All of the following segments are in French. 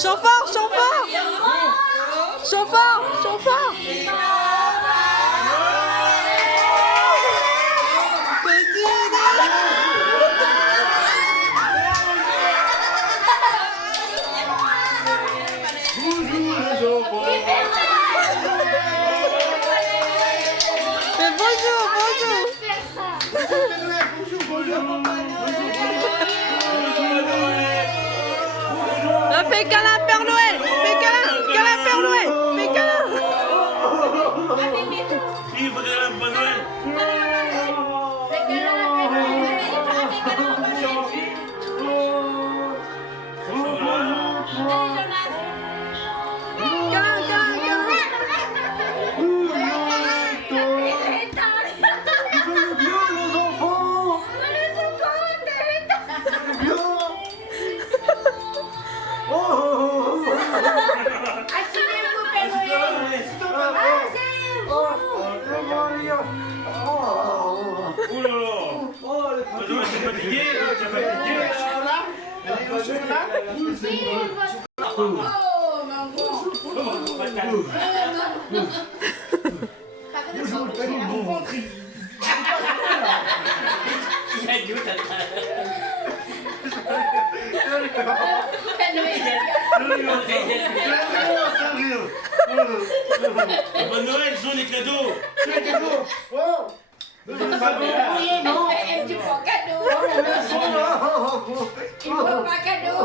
Chant fort, chant fort. Chant fort, chant fort. Mais bonjour, bonjour. Fais câlin Père Noël. Fais câlin, câlin Père Noël. Fais câlin. Qui veut câlin Père Noël? Bonne Noël, ce sont les cadeaux. Les cadeaux. Oh. Tu prends cadeau. Tu prends pas cadeau.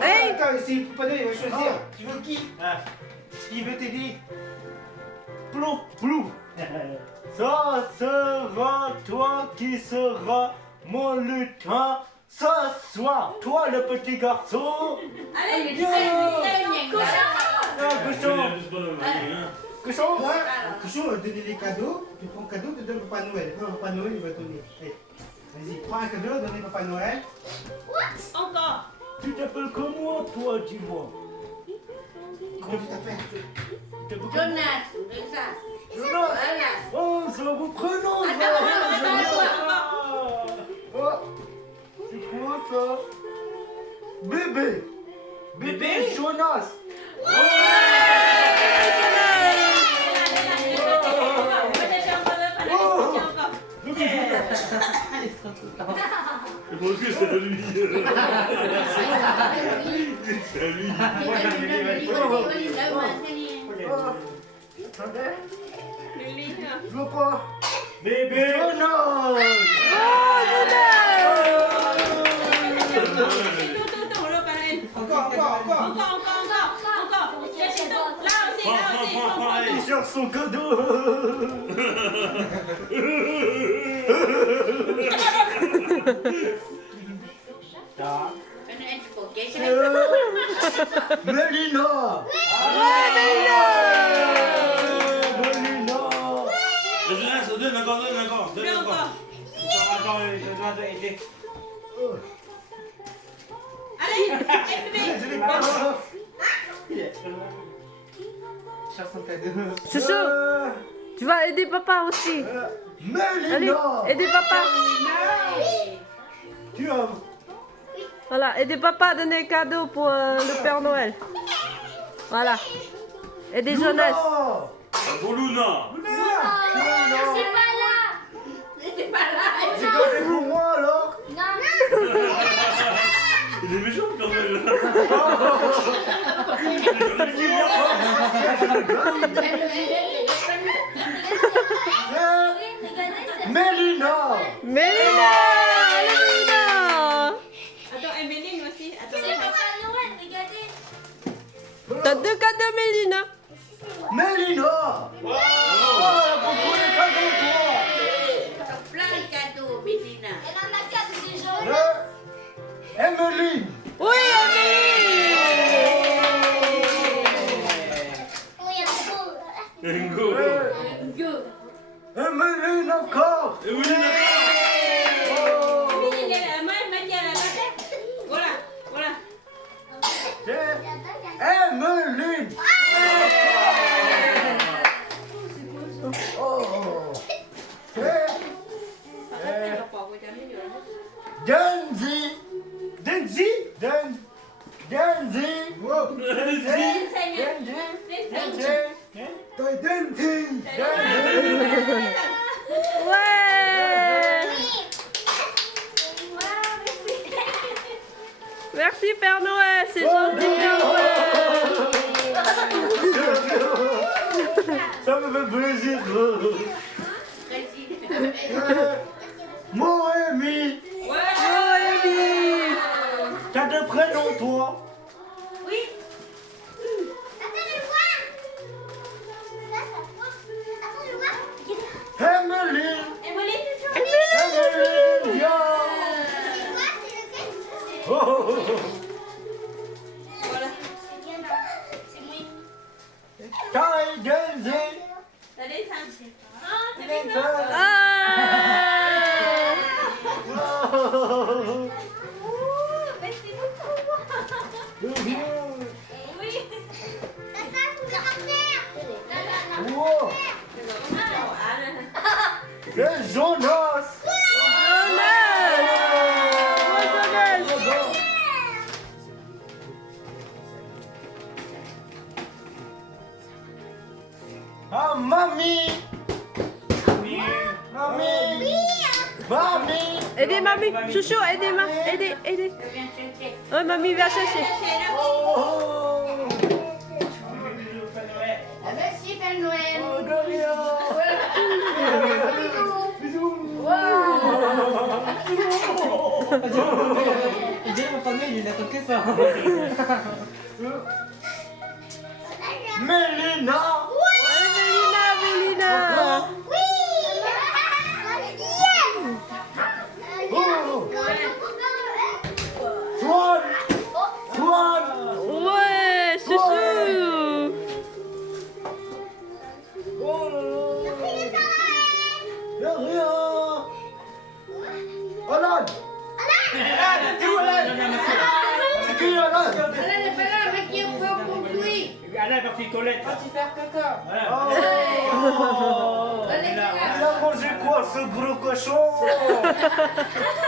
Attends, ici, Pané, il va choisir. Tu veux qui? Qui veut t'aider? Plouf, plouf. Ça sera toi qui seras mon lutin ce soir. Toi, le petit garçon. Allez, Cochon. Cochon, Cochon, donne les cadeaux. Tu prends un cadeau, tu donnes Papa Noël. Papa Noël, il va te donner. Vas-y, prends un cadeau, donne Papa Noël. encore. Tu t'appelles comment, toi, dis-moi? Comment tu t'appelles? Jonas, c'est ça. Jonas. Voilà. Oh, c'est mon prénom, ça. Oh, c'est quoi ça? Bébé. Bébé Jonas. Je pense que c'est à lui. C'est à lui. Je veux pas. Bébé. Jonas. Encore. Il cherche son cadeau. Mélina. Mélina. Donne encore. Attends, je dois aider. Allez, Cherche son cadeau. Chouchou, tu vas aider papa aussi. Allez, Mélina. aidez papa. Tu as... Voilà, aidez papa à donner le cadeau pour le Père Noël. Voilà. Aidez Jonas. Pour Luna. c'est pas là. C'est pas là. C'est gardé pour moi alors. Il est méchant, le Père Noël. Mélina. Mélina. Mélina. Attends, Emeline aussi. Attends. T'as deux cadeaux Mélina. Mélina. Beaucoup de cadeaux toi. Plein de cadeaux, Mélina. Emeline. Oui, Emeline. Go. Emeline encore. Et oui, d'accord. Emeline, elle a la main, Mathia, elle a la tête. Voilà. Emeline. Oh. Denzi. Tôi đến thì. Ouais. Merci Père Noël, c'est gentil Père Noël. Ça me fait plaisir. Mon ami. Noémie. T'as des prénoms, toi? Oui. Emmeline. Emmeline. Emmeline, viens. Oh, oh, oh. Voilà. C'est moi. Taille Daisy. Allez, ça. Ah, c'est Daisy. bien. Ah. Merci beaucoup. Oui. Wow. C'est Jonas. Ah, mamie. Mamie. Mamie. Aidez mamie, chouchou, aidez aidez. Ouais, mamie va chercher. Oh. Merci Père Noël. Oh, de rien. Bisous. Dia Papa Noël, il attend que ça. Mélina. Mélina. Swan. Swan. Ouais, chouchou. Oh là là. De rien. Alan. C'est qui Alan? Allez, parti toilette. Oh. Il a mangé quoi ce gros cochon?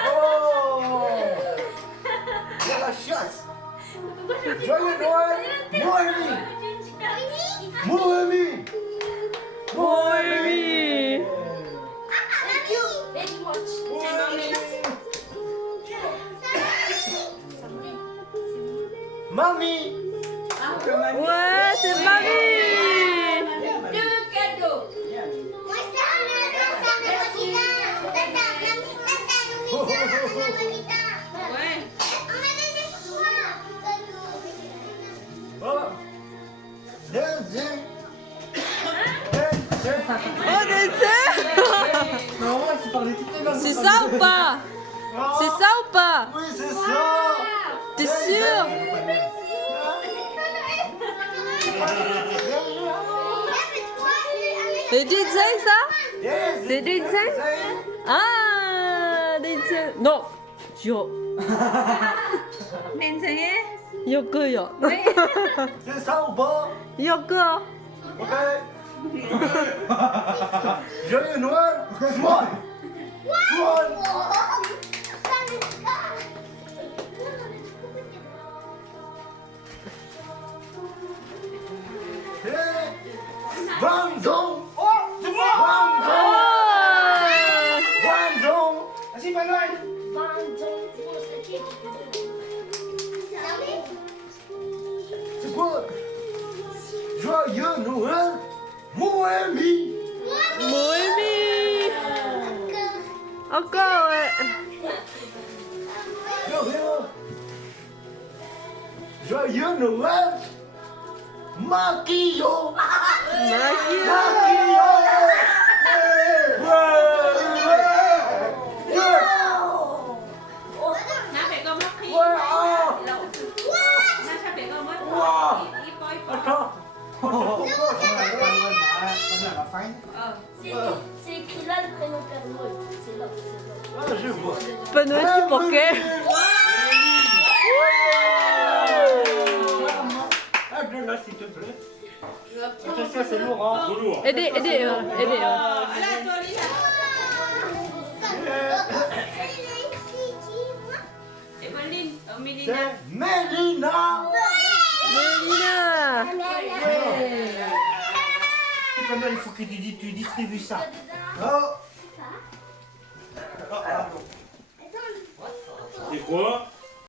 Oh. Il a la chasse. Joyeux Noël, Noémie. Noémie. Noémie. Mamie. Ouais, c'est mamie. Deux cadeaux. Ouais. Oh. Deuxième. Oh, dessert. Non, c'est par les petites langues. C'est ça ou pas? C'est ça ou pas? Oui, c'est ça. T'es sûr? C'est Dinsen ça? C'est Dinsen? Ah, Dinsen. Non. Yo. Yokoyo. C'est ça ou pas? Yoko. Ok. Joyeux Noël. Swan. Swan. Vanzong. Vanzong. Vanzong. Vas-y, Papa Noël. C'est quoi? Joyeux Noël, Noémie. Noémie. Encore, ouais. De rien. Joyeux Noël, Maquillot. Maquillot. Maquillot. Attends. C'est écrit là le prénom Père Noël. C'est là. Ah, je vois. Pas Noël, tu porquais. Ah, de là, s'il te plaît. Attention, c'est lourd, hein. Trop lourd. Aidez. Emmeline. C'est Mélina. Mélina. Emmeline. Père Noël, il faut que tu distribues ça. Oh. Attends, C'est quoi?